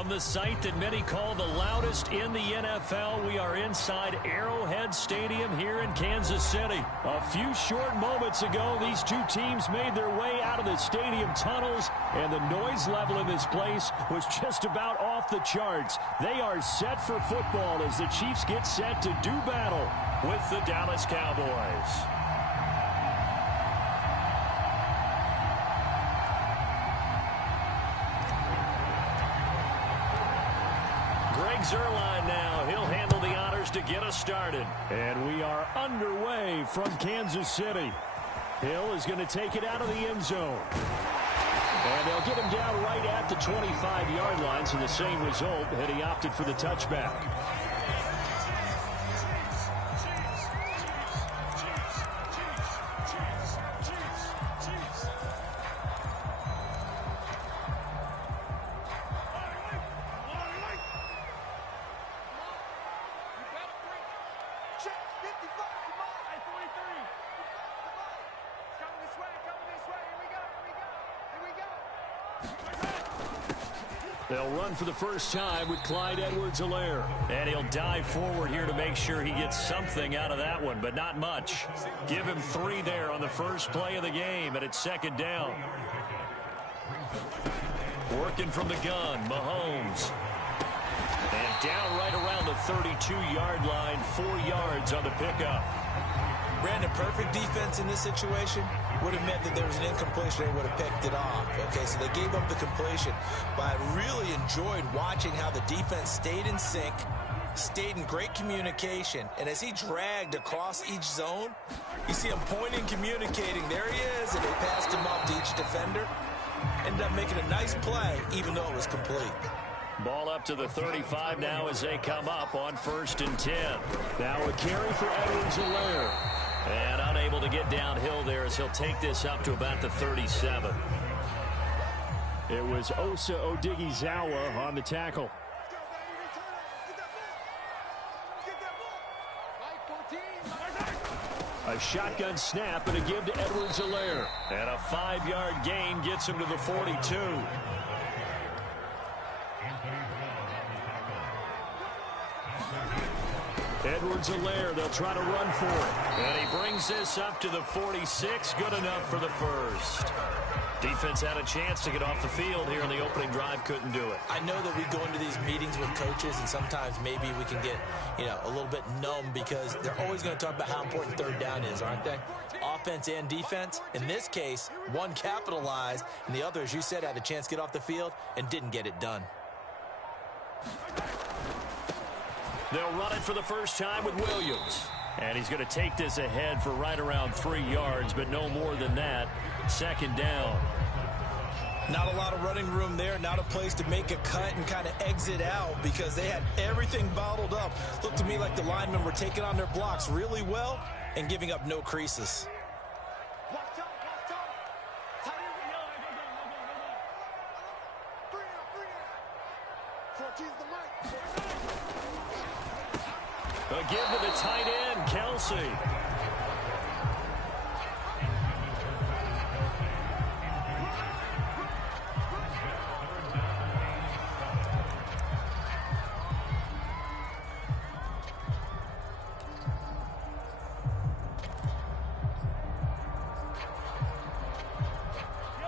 From the site that many call the loudest in the NFL, we are inside Arrowhead Stadium here in Kansas City. A few short moments ago, these two teams made their way out of the stadium tunnels, and the noise level in this place was just about off the charts. They are set for football as the Chiefs get set to do battle with the Dallas Cowboys. Zerline now. He'll handle the honors to get us started. And we are underway from Kansas City. Hill is going to take it out of the end zone. And they'll get him down right at the 25-yard line, so the same result had he opted for the touchback. They'll run for the first time with Clyde Edwards-Helaire. And he'll dive forward here to make sure he gets something out of that one, but not much. Give him 3 there on the first play of the game, and it's second down. Working from the gun, Mahomes. And down right around the 32-yard line, 4 yards on the pickup. Brandon, perfect defense in this situation would have meant that there was an incompletion. They would have picked it off. Okay, so they gave up the completion. But I really enjoyed watching how the defense stayed in sync, stayed in great communication. And as he dragged across each zone, you see him pointing, communicating. There he is, and they passed him off to each defender. Ended up making a nice play, even though it was complete. Ball up to the 35 now as they come up on 1st and 10. Now a carry for Edwards-Helaire. And unable to get downhill there as he'll take this up to about the 37. It was Osa Odighizuwa on the tackle. A shotgun snap and a give to Edwards-Helaire. And a 5-yard gain gets him to the 42. Edwards-Helaire, they'll try to run for it. And he brings this up to the 46. Good enough for the first. Defense had a chance to get off the field here in the opening drive. Couldn't do it. I know that we go into these meetings with coaches, and sometimes maybe we can get, a little bit numb because they're always going to talk about how important 3rd down is, aren't they? Offense and defense. In this case, one capitalized, and the other, as you said, had a chance to get off the field and didn't get it done. They'll run it for the first time with Williams. And he's going to take this ahead for right around 3 yards, but no more than that. Second down. Not a lot of running room there. Not a place to make a cut and kind of exit out because they had everything bottled up. Looked to me like the linemen were taking on their blocks really well and giving up no creases. A give to the tight end, Kelsey.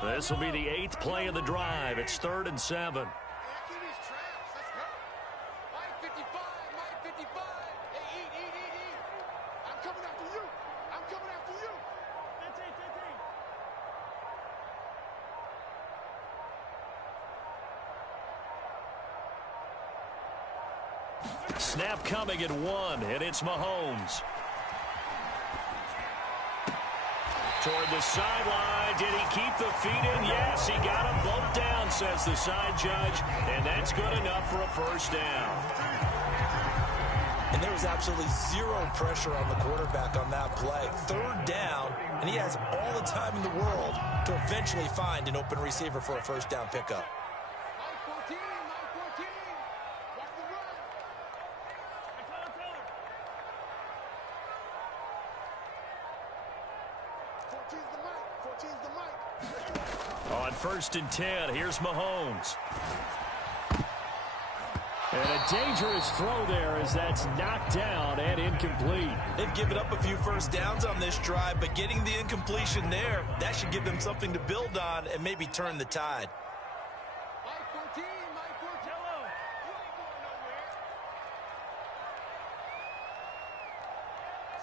This will be the 8th play of the drive. It's 3rd and 7. Snap coming at 1, and it's Mahomes. Toward the sideline. Did he keep the feet in? Yes, he got them both down, says the side judge, and that's good enough for a first down. And there was absolutely zero pressure on the quarterback on that play. 3rd down, and he has all the time in the world to eventually find an open receiver for a first down pickup. On 1st and 10, here's Mahomes. And a dangerous throw there as that's knocked down and incomplete. They've given up a few first downs on this drive, but getting the incompletion there, that should give them something to build on and maybe turn the tide. Mike 14, Mike 14. Yellow. You ain't going nowhere.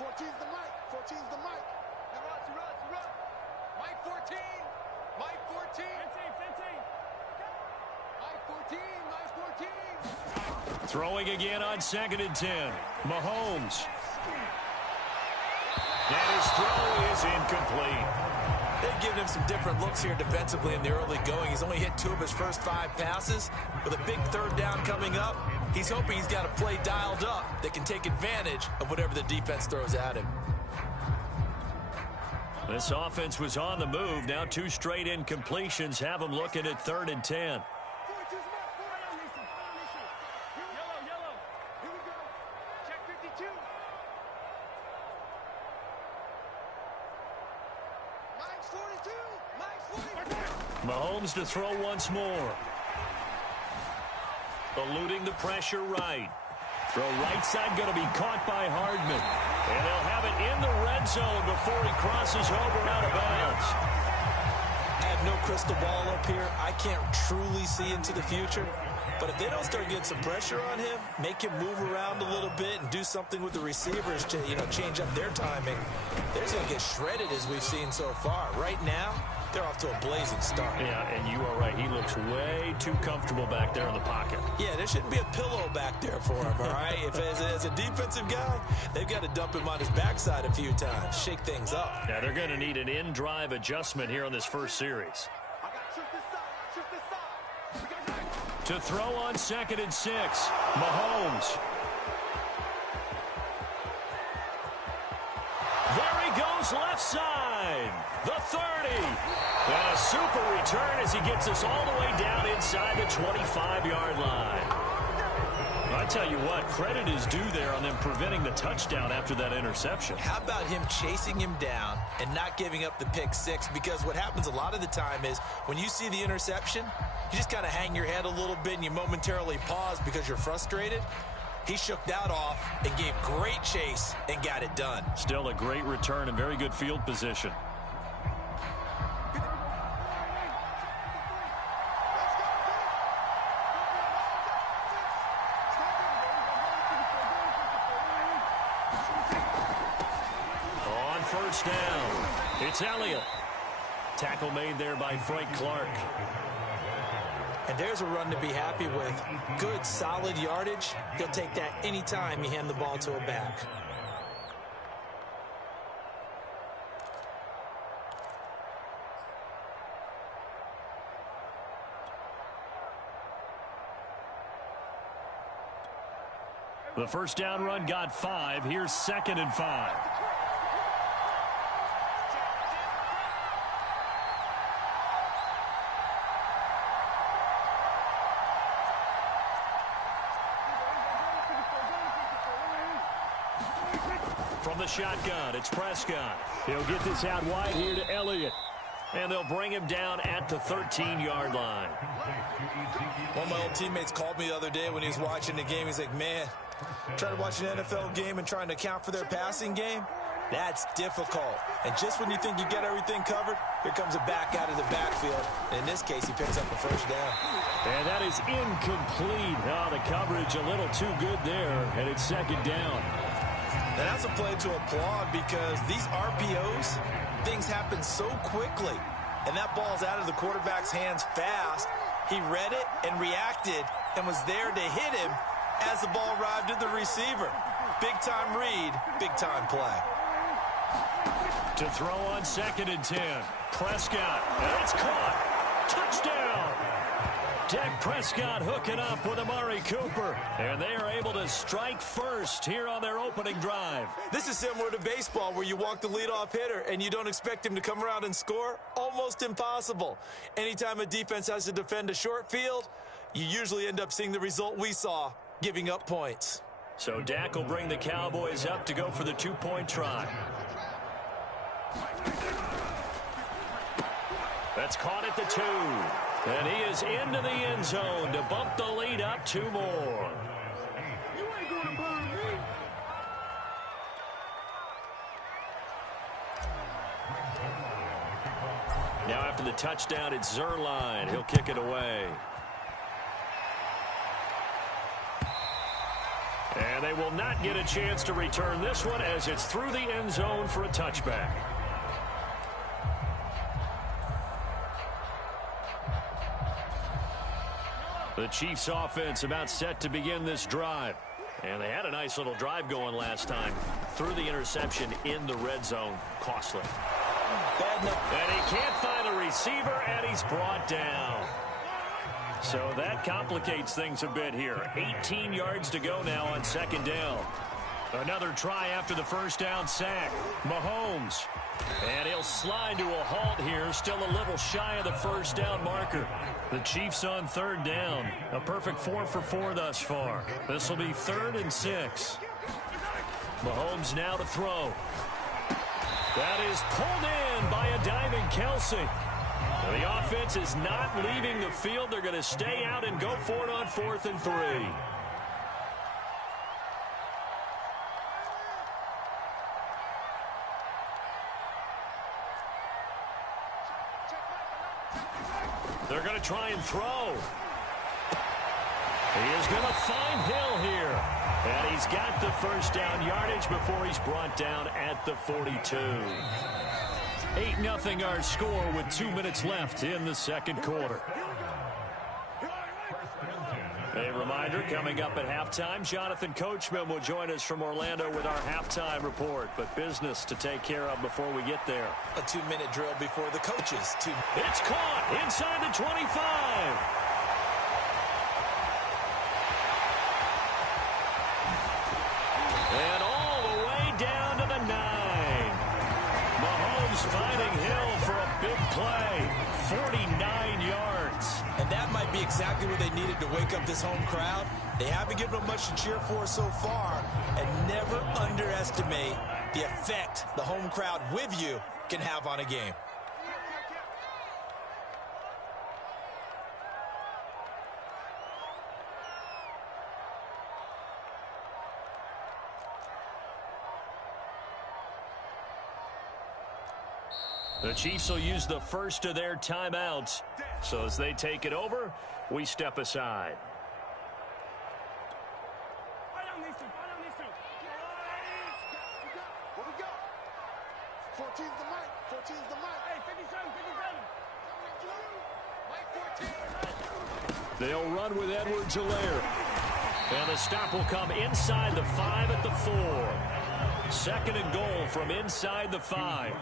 14's the mic. 14's the mic. Run. Mike 14. Mike 14. 15. Mike 14. Mike 14. Throwing again on 2nd and 10. Mahomes. And his throw is incomplete. They've given him some different looks here defensively in the early going. He's only hit 2 of his first 5 passes. With a big 3rd down coming up, he's hoping he's got a play dialed up that can take advantage of whatever the defense throws at him. This offense was on the move. Now 2 straight incompletions have them looking at 3rd and 10. Mahomes to throw once more. Eluding the pressure right. Throw right side going to be caught by Hardman. And they'll have it in the red zone before he crosses over out of bounds. I have no crystal ball up here. I can't truly see into the future. But if they don't start getting some pressure on him, make him move around a little bit and do something with the receivers to, change up their timing, they're going to get shredded as we've seen so far. Right now, they're off to a blazing start. Yeah, and you are right. He looks way too comfortable back there in the pocket. Yeah, there shouldn't be a pillow back there for him, all right? If as a defensive guy, they've got to dump him on his backside a few times, shake things up. Yeah, they're going to need an in-drive adjustment here on this first series. To throw on 2nd and 6, Mahomes. There he goes left side. The 30. And a super return as he gets us all the way down inside the 25-yard line. I tell you what, credit is due there on them preventing the touchdown after that interception. How about him chasing him down and not giving up the pick 6? Because what happens a lot of the time is when you see the interception, you just kind of hang your head a little bit and you momentarily pause because you're frustrated. He shook that off and gave great chase and got it done. Still a great return and very good field position. On first down, it's Elliott. Tackle made there by Frank Clark. And there's a run to be happy with. Good, solid yardage. He'll take that anytime you hand the ball to a back. The first down run got 5. Here's 2nd and 5. From the shotgun, it's Prescott. He'll get this out wide here to Elliott. And they'll bring him down at the 13-yard line. One of my old teammates called me the other day when he was watching the game. He's like, man, trying to watch an NFL game and trying to account for their passing game, that's difficult. And just when you think you get everything covered, here comes a back out of the backfield. And in this case, he picks up a first down. And that is incomplete. Oh, the coverage a little too good there, and it's 2nd down. And that's a play to applaud because these RPOs, things happen so quickly. And that ball's out of the quarterback's hands fast. He read it and reacted and was there to hit him as the ball arrived at the receiver. Big-time read, big-time play. To throw on 2nd and 10. Prescott, and it's caught. Touchdown! Dak Prescott hooking up with Amari Cooper. And they are able to strike first here on their opening drive. This is similar to baseball where you walk the leadoff hitter and you don't expect him to come around and score. Almost impossible. Anytime a defense has to defend a short field, you usually end up seeing the result we saw, giving up points. So Dak will bring the Cowboys up to go for the 2-point try. That's caught at the 2. And he is into the end zone to bump the lead up 2 more. You ain't gonna burn me. Now after the touchdown, it's Zerline. He'll kick it away. And they will not get a chance to return this one as it's through the end zone for a touchback. The Chiefs offense about set to begin this drive. And they had a nice little drive going last time. Through the interception in the red zone. Costly. And he can't find a receiver, and he's brought down. So that complicates things a bit here. 18 yards to go now on second down. Another try after the first down sack. Mahomes. And he'll slide to a halt here. Still a little shy of the first down marker. The Chiefs on third down. A perfect 4 for 4 thus far. This will be 3rd and 6. Mahomes now to throw. That is pulled in by a diving Kelsey. The offense is not leaving the field. They're going to stay out and go for it on 4th and 3. They're going to try and throw. He is going to find Hill here. And he's got the first down yardage before he's brought down at the 42. 8-0 our score with 2 minutes left in the second quarter. A reminder, coming up at halftime, Jonathan Coachman will join us from Orlando with our halftime report. But business to take care of before we get there. A 2-minute drill before the coaches. It's caught inside the 25. And all the way down to the 9. Mahomes finding Hill for a big play. 49 yards. And that might be exactly what they needed to wake up this home crowd. They haven't given them much to cheer for so far. And never underestimate the effect the home crowd with you can have on a game. The Chiefs will use the first of their timeouts. So as they take it over, we step aside. What we got? 14's the mic. 14's the mic. Hey, 57, 57. Mike 14. They'll run with Edwards-Helaire. And the stop will come inside the 5 at the 4. 2nd and goal from inside the 5.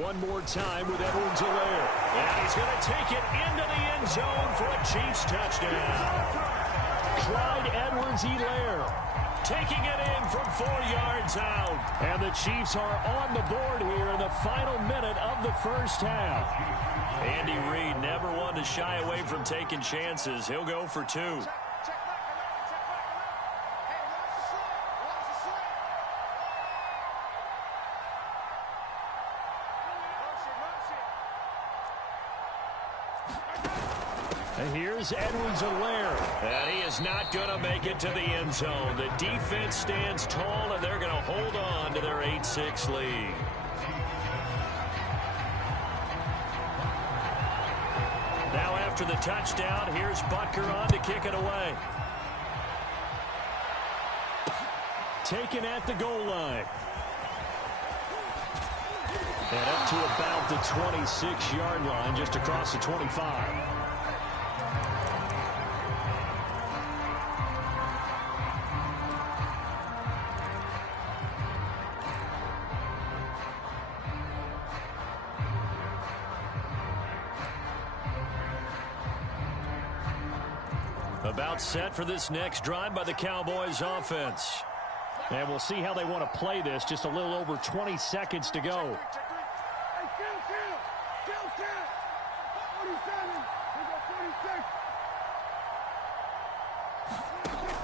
One more time with Edwards-Helaire. And he's going to take it into the end zone for a Chiefs touchdown. Clyde Edwards-Helaire taking it in from 4 yards out. And the Chiefs are on the board here in the final minute of the first half. Andy Reid never one to shy away from taking chances. He'll go for 2. Here's Edwards-Helaire, and he is not going to make it to the end zone. The defense stands tall, and they're going to hold on to their 8-6 lead. Now after the touchdown, here's Butker on to kick it away. Taken at the goal line. And up to about the 26-yard line, just across the 25. About set for this next drive by the Cowboys offense. And we'll see how they want to play this. Just a little over 20 seconds to go.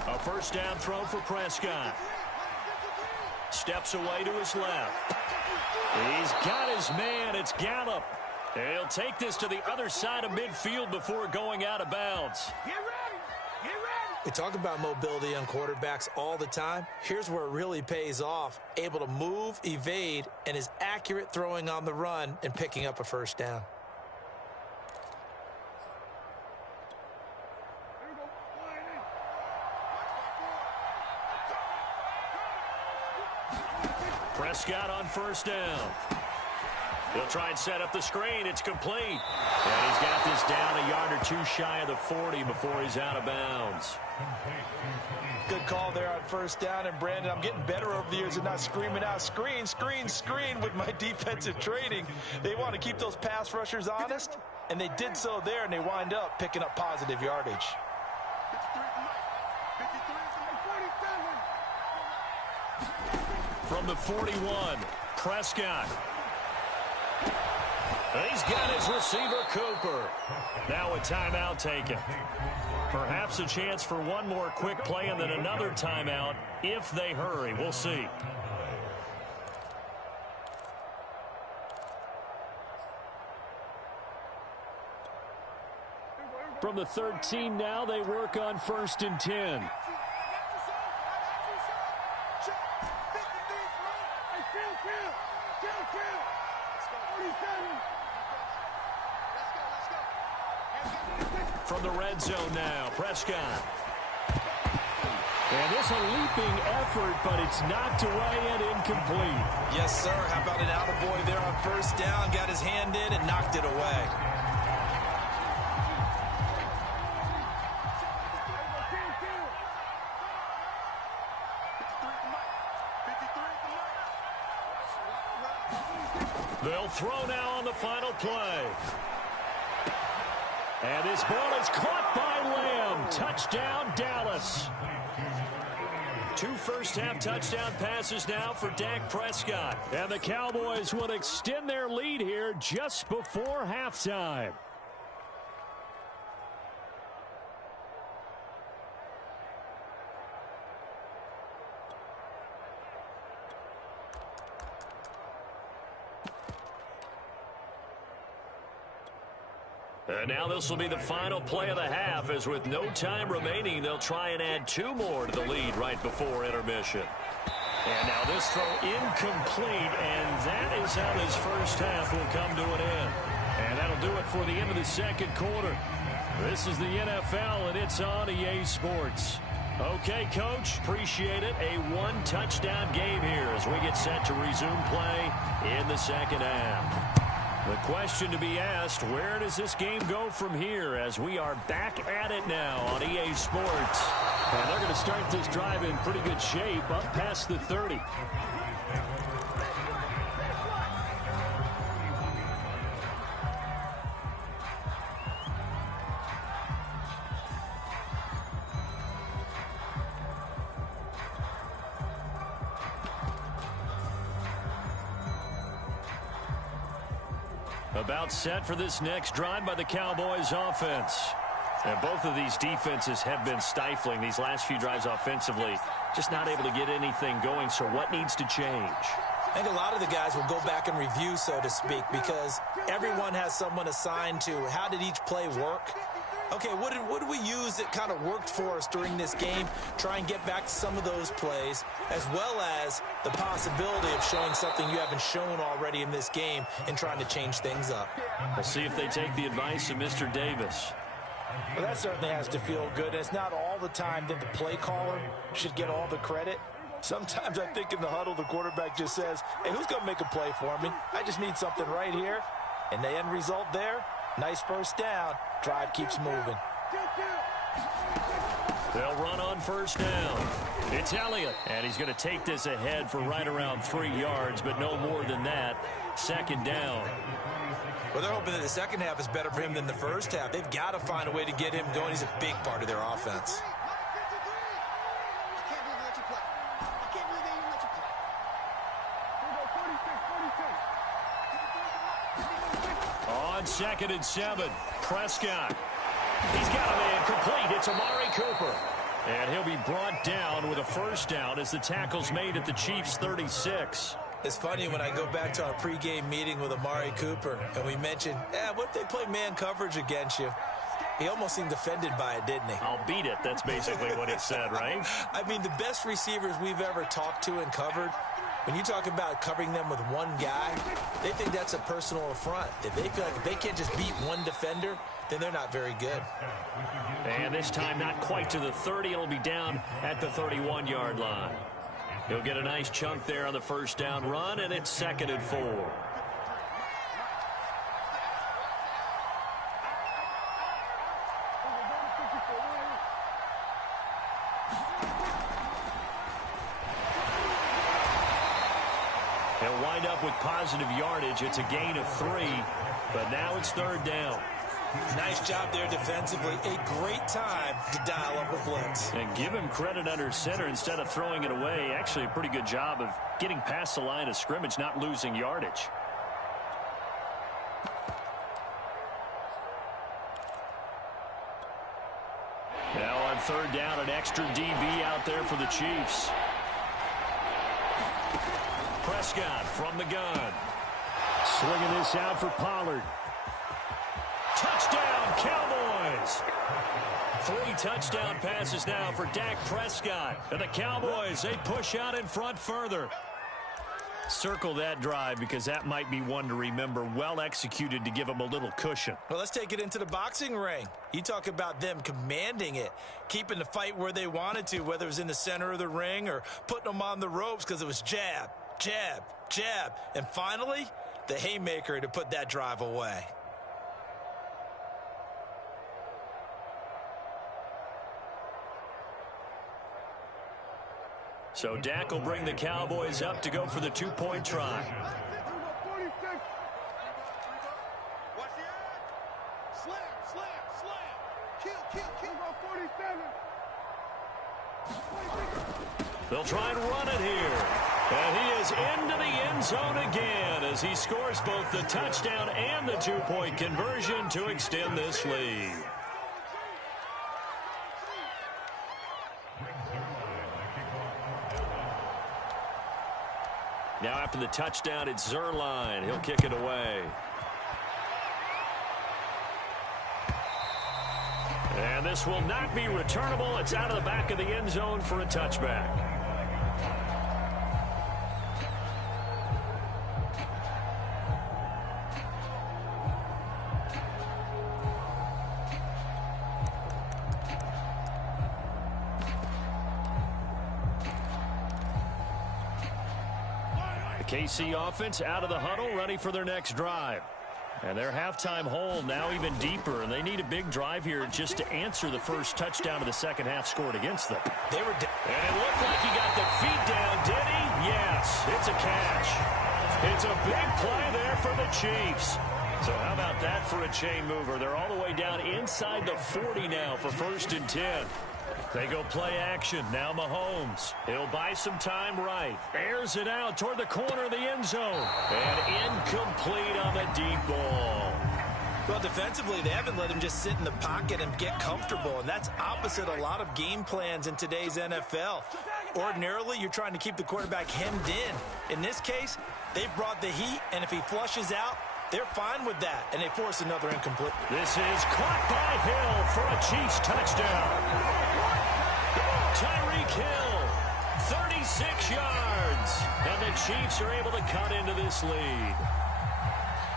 A first down throw for Prescott. Steps away to his left. He's got his man. It's Gallup. He'll take this to the other side of midfield before going out of bounds. Get ready. Get ready. We talk about mobility on quarterbacks all the time. Here's where it really pays off. Able to move, evade, and is accurate throwing on the run and picking up a first down. Prescott on first down. He'll try and set up the screen. It's complete. And he's got this down a yard or two shy of the 40 before he's out of bounds. Good call there on first down. And, Brandon, I'm getting better over the years and not screaming out, screen, screen, screen with my defensive training. They want to keep those pass rushers honest, and they did so there, and they wind up picking up positive yardage. 53 From the 41, Prescott. He's got his receiver, Cooper. Now a timeout taken. Perhaps a chance for one more quick play and then another timeout if they hurry. We'll see. From the 13 now, they work on 1st and 10. From the red zone now, Prescott. And this a leaping effort, but it's knocked away and incomplete. Yes, sir. How about an attaboy there on first down? Got his hand in and knocked it away. They'll throw now on the final play. And this ball is caught by Lamb. Touchdown, Dallas. 2 first-half touchdown passes now for Dak Prescott. And the Cowboys will extend their lead here just before halftime. And now this will be the final play of the half, as with no time remaining, they'll try and add 2 more to the lead right before intermission. And now this throw incomplete, and that is how this first half will come to an end. And that'll do it for the end of the second quarter. This is the NFL, and it's on EA Sports. Okay, Coach, appreciate it. A 1-touchdown game here as we get set to resume play in the second half. The question to be asked, where does this game go from here as we are back at it now on EA Sports? And they're going to start this drive in pretty good shape up past the 30. About set for this next drive by the Cowboys offense. And both of these defenses have been stifling these last few drives offensively. Just not able to get anything going, so what needs to change? I think a lot of the guys will go back and review, so to speak, because everyone has someone assigned to how did each play work. Okay, what did we use that kind of worked for us during this game? Try and get back to some of those plays, as well as the possibility of showing something you haven't shown already in this game and trying to change things up. We'll see if they take the advice of Mr. Davis. Well, that certainly has to feel good. It's not all the time that the play caller should get all the credit. Sometimes I think in the huddle, the quarterback just says, hey, who's going to make a play for me? I just need something right here. And the end result there, nice first down. Drive keeps moving. They'll run on first down. It's Elliott, and he's going to take this ahead for right around 3 yards, but no more than that. Second down. Well, they're hoping that the second half is better for him than the first half. They've got to find a way to get him going. He's a big part of their offense. I can't believe On 2nd and 7, Prescott. He's got a man complete. It's Amari Cooper. And he'll be brought down with a first down as the tackle's made at the Chiefs' 36. It's funny when I go back to our pregame meeting with Amari Cooper and we mentioned, what if they play man coverage against you? He almost seemed offended by it, didn't he? I'll beat it. That's basically what he said, right? I mean, the best receivers we've ever talked to and covered, when you talk about covering them with one guy, they think that's a personal affront. If they feel like if they can't just beat one defender, then they're not very good. And this time not quite to the 30. It'll be down at the 31-yard line. He'll get a nice chunk there on the first down run, and it's 2nd and 4. He'll wind up with positive yardage. It's a gain of 3, but now it's 3rd down. Nice job there defensively. A great time to dial up a blitz. And give him credit under center instead of throwing it away. Actually, a pretty good job of getting past the line of scrimmage, not losing yardage. Now on 3rd down, an extra DB out there for the Chiefs. Prescott from the gun. Swinging this out for Pollard. Touchdown, Cowboys! 3 touchdown passes now for Dak Prescott. And the Cowboys, they push out in front further. Circle that drive because that might be one to remember. Well executed to give them a little cushion. Well, let's take it into the boxing ring. You talk about them commanding it, keeping the fight where they wanted to, whether it was in the center of the ring or putting them on the ropes because it was jab, jab, jab. And finally, the haymaker to put that drive away. So Dak will bring the Cowboys up to go for the 2-point try. They'll try and run it here. And he is into the end zone again as he scores both the touchdown and the 2-point conversion to extend this lead. Now after the touchdown, it's Zerline. He'll kick it away. And this will not be returnable. It's out of the back of the end zone for a touchback. KC offense out of the huddle, ready for their next drive. And their halftime hole now even deeper, and they need a big drive here just to answer the first touchdown of the second half scored against them. And it looked like he got the feet down, did he? Yes, it's a catch. It's a big play there for the Chiefs. So how about that for a chain mover? They're all the way down inside the 40 now for 1st and 10. They go play action. Now Mahomes. He'll buy some time right. Airs it out toward the corner of the end zone. And incomplete on the deep ball. Well, defensively, they haven't let him just sit in the pocket and get comfortable, and that's opposite a lot of game plans in today's NFL. Ordinarily, you're trying to keep the quarterback hemmed in. In this case, they've brought the heat, and if he flushes out, they're fine with that, and they force another incomplete. This is caught by Hill for a Chiefs touchdown. Tyreek Hill, 36 yards, and the Chiefs are able to cut into this lead.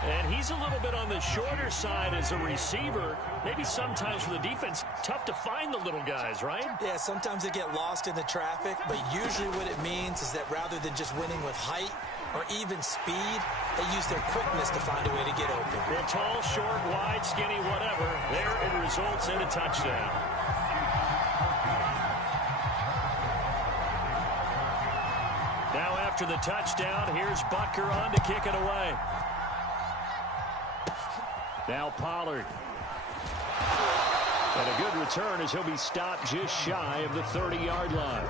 And he's a little bit on the shorter side as a receiver. Maybe sometimes for the defense, tough to find the little guys, right? Yeah, sometimes they get lost in the traffic, but usually what it means is that rather than just winning with height or even speed, they use their quickness to find a way to get open. Well, tall, short, wide, skinny, whatever, there it results in a touchdown. Now after the touchdown, here's Butker on to kick it away. Now Pollard. And a good return as he'll be stopped just shy of the 30-yard line.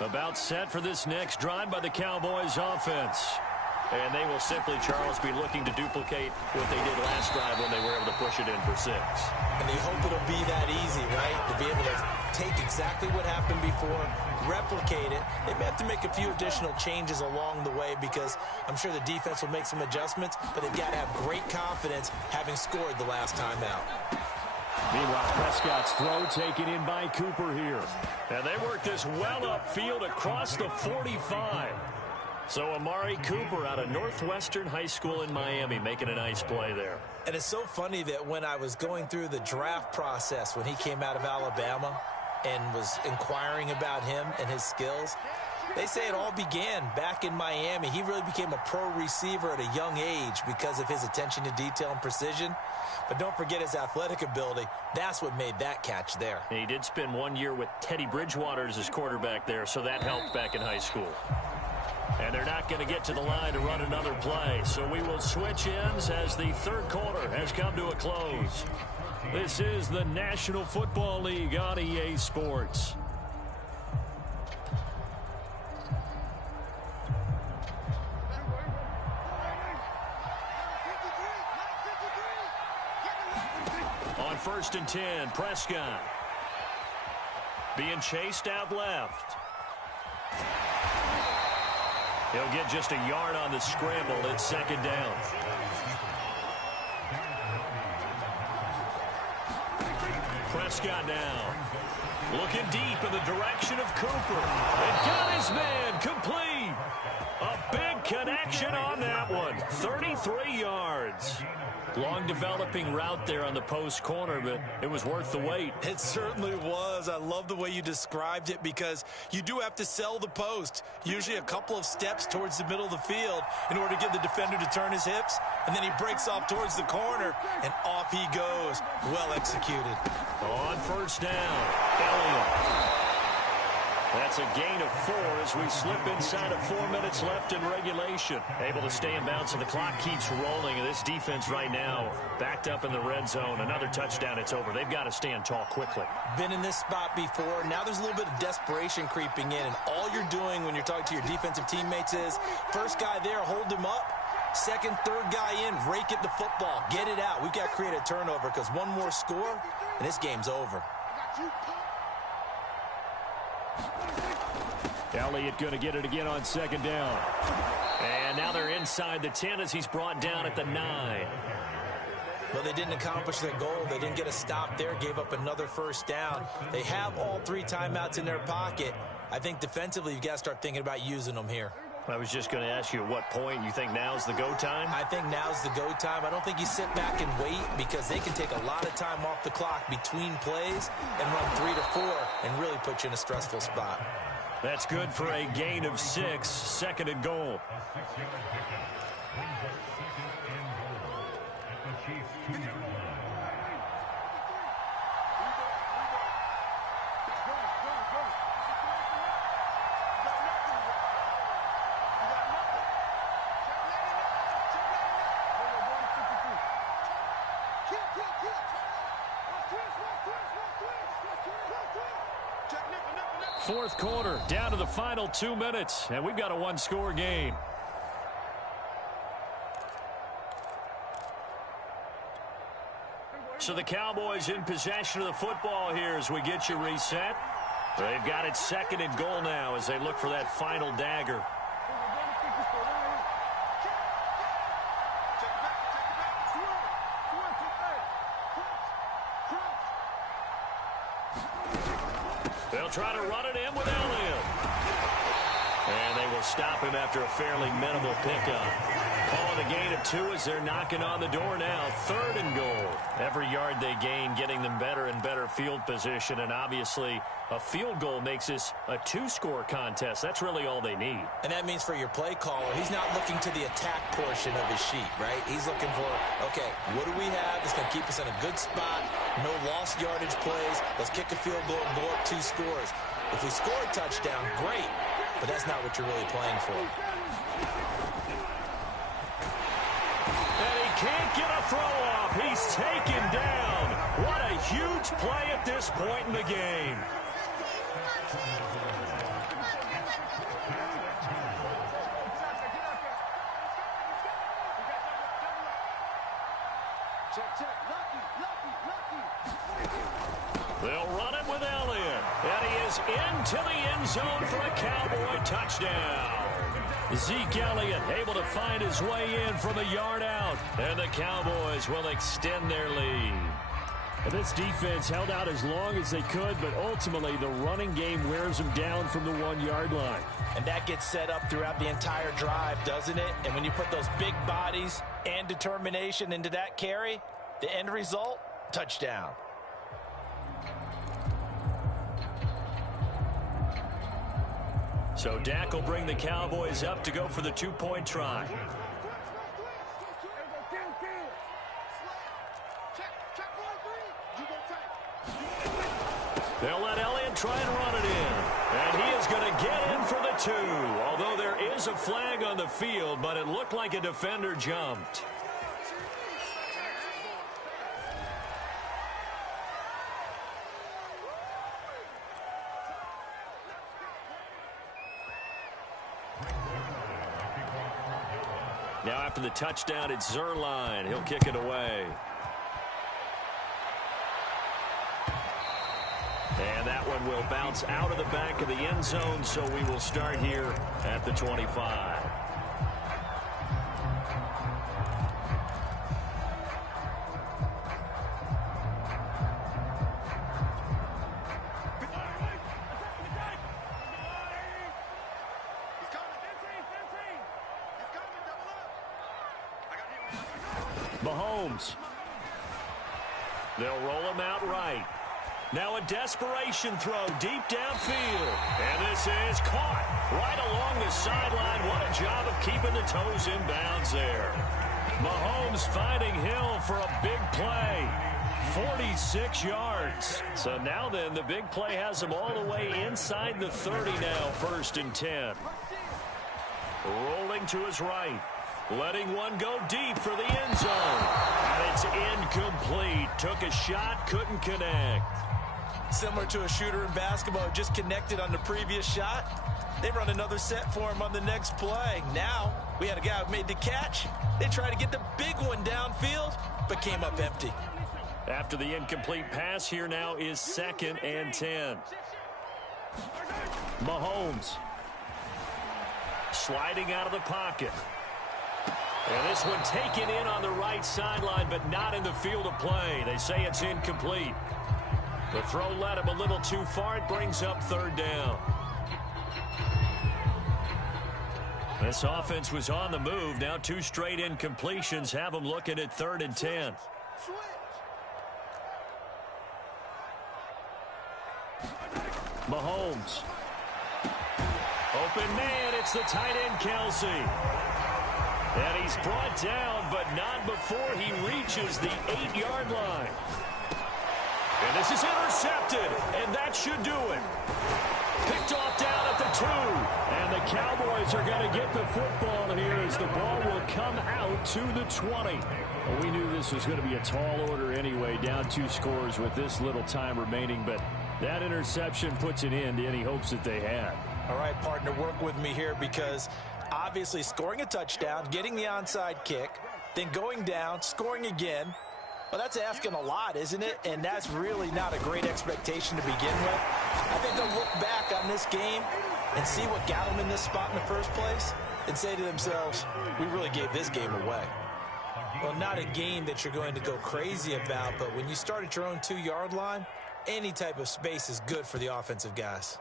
About set for this next drive by the Cowboys offense. And they will simply, Charles, be looking to duplicate what they did last drive when they were able to push it in for 6. And they hope it'll be that easy, right? To be able to take exactly what happened before, replicate it. They may have to make a few additional changes along the way because I'm sure the defense will make some adjustments, but they've got to have great confidence having scored the last time out. Meanwhile, Prescott's throw taken in by Cooper here. And they work this well upfield across the 45. So Amari Cooper out of Northwestern High School in Miami making a nice play there. And it's so funny that when I was going through the draft process when he came out of Alabama and was inquiring about him and his skills, they say it all began back in Miami. He really became a pro receiver at a young age because of his attention to detail and precision. But don't forget his athletic ability. That's what made that catch there. And he did spend 1 year with Teddy Bridgewater as his quarterback there, so that helped back in high school. And they're not going to get to the line to run another play. So we will switch ends as the third quarter has come to a close. This is the National Football League on EA Sports. On 1st and 10, Prescott being chased out left. He'll get just a yard on the scramble. It's 2nd down. Prescott now looking deep in the direction of Cooper. And got his man complete. A big connection on that one. 33 yards. Long developing route there on the post corner, but it was worth the wait. It certainly was. I love the way you described it because you do have to sell the post. Usually a couple of steps towards the middle of the field in order to get the defender to turn his hips. And then he breaks off towards the corner, and off he goes. Well executed. On 1st down, Elliott. That's a gain of 4 as we slip inside of 4 minutes left in regulation. Able to stay in bounds, and the clock keeps rolling. And this defense right now backed up in the red zone. Another touchdown, it's over. They've got to stand tall quickly. Been in this spot before. Now there's a little bit of desperation creeping in. And all you're doing when you're talking to your defensive teammates is, first guy there, hold him up. Second, third guy in, rake at the football. Get it out. We've got to create a turnover because one more score, and this game's over. Elliott going to get it again on 2nd down. And now they're inside the 10 as he's brought down at the 9. Well, they didn't accomplish their goal. They didn't get a stop there, gave up another 1st down. They have all 3 timeouts in their pocket. I think defensively you've got to start thinking about using them here. I was just going to ask you at what point you think now's the go time? I think now's the go time. I don't think you sit back and wait because they can take a lot of time off the clock between plays and run 3 to 4 and really put you in a stressful spot. That's good for a gain of 6, 2nd and goal. Fourth quarter, down to the final 2 minutes, and we've got a 1-score game. So the Cowboys in possession of the football here as we get you reset. They've got it 2nd and goal now as they look for that final dagger. They'll try to run it in with Elliott. And they will stop him after a fairly minimal pickup. Calling a gain of 2 as they're knocking on the door now. 3rd and goal. Every yard they gain getting them better and better field position. And obviously a field goal makes this a 2-score contest. That's really all they need. And that means for your play caller, he's not looking to the attack portion of his sheet, right? He's looking for, okay, what do we have that's going to keep us in a good spot? No lost yardage plays. Let's kick a field goal and go up 2 scores. If we score a touchdown, great. But that's not what you're really playing for. And he can't get a throw off. He's taken down. What a huge play at this point in the game. They'll run it with Elliott. And he is into the end zone for a Cowboy touchdown. Zeke Elliott able to find his way in from a yard out. And the Cowboys will extend their lead. And this defense held out as long as they could, but ultimately the running game wears them down from the 1-yard line. And that gets set up throughout the entire drive, doesn't it? And when you put those big bodies and determination into that carry, the end result, touchdown. So Dak will bring the Cowboys up to go for the 2-point try. They'll let Elliott try and run it in. And he is going to get in for the 2. Although there is a flag on the field, but it looked like a defender jumped. Now after the touchdown, it's Zerline. He'll kick it away. And that one will bounce out of the back of the end zone, so we will start here at the 25. Mahomes. They'll roll him out right. Now a desperation throw deep downfield. And this is caught right along the sideline. What a job of keeping the toes in bounds there. Mahomes finding Hill for a big play. 46 yards. So now then, the big play has him all the way inside the 30 now, 1st and 10. Rolling to his right. Letting one go deep for the end zone. And it's incomplete. Took a shot, couldn't connect. Similar to a shooter in basketball, just connected on the previous shot. They run another set for him on the next play. Now, we had a guy who made the catch. They tried to get the big one downfield, but came up empty. After the incomplete pass, here now is 2nd and 10. Mahomes. Sliding out of the pocket. And this one taken in on the right sideline, but not in the field of play. They say it's incomplete. The throw led him a little too far. It brings up 3rd down. This offense was on the move. Now 2 straight incompletions have them looking at 3rd and 10. Mahomes. Open man. It's the tight end, Kelsey. And he's brought down, but not before he reaches the 8-yard line. And this is intercepted, and that should do it. Picked off down at the 2. And the Cowboys are going to get the football here as the ball will come out to the 20. Well, we knew this was going to be a tall order anyway, down 2 scores with this little time remaining. But that interception puts an end to any hopes that they had. All right, partner, work with me here because obviously scoring a touchdown, getting the onside kick, then going down, scoring again. Well, that's asking a lot, isn't it? And that's really not a great expectation to begin with. I think they'll look back on this game and see what got them in this spot in the first place and say to themselves, we really gave this game away. Well, not a game that you're going to go crazy about, but when you start at your own 2-yard line, any type of space is good for the offensive guys.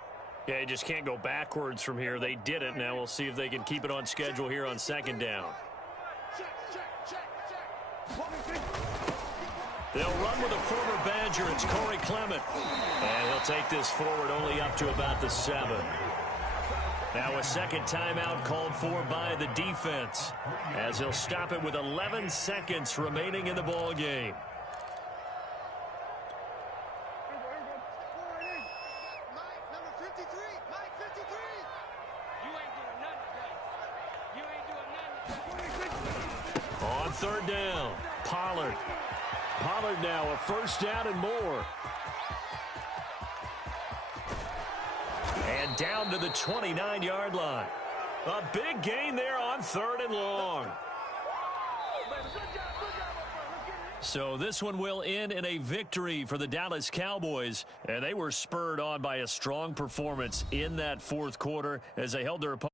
Yeah, you just can't go backwards from here. They did it. Now we'll see if they can keep it on schedule here on 2nd down. They'll run with a former Badger. It's Corey Clement. And he'll take this forward only up to about the 7. Now a second timeout called for by the defense as he'll stop it with 11 seconds remaining in the ball game. On 3rd down, Pollard. Pollard now a 1st down and more. And down to the 29-yard line. A big gain there on 3rd and long. So this one will end in a victory for the Dallas Cowboys, and they were spurred on by a strong performance in that fourth quarter as they held their opponent.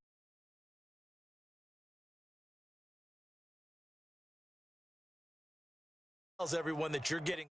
Tells everyone that you're getting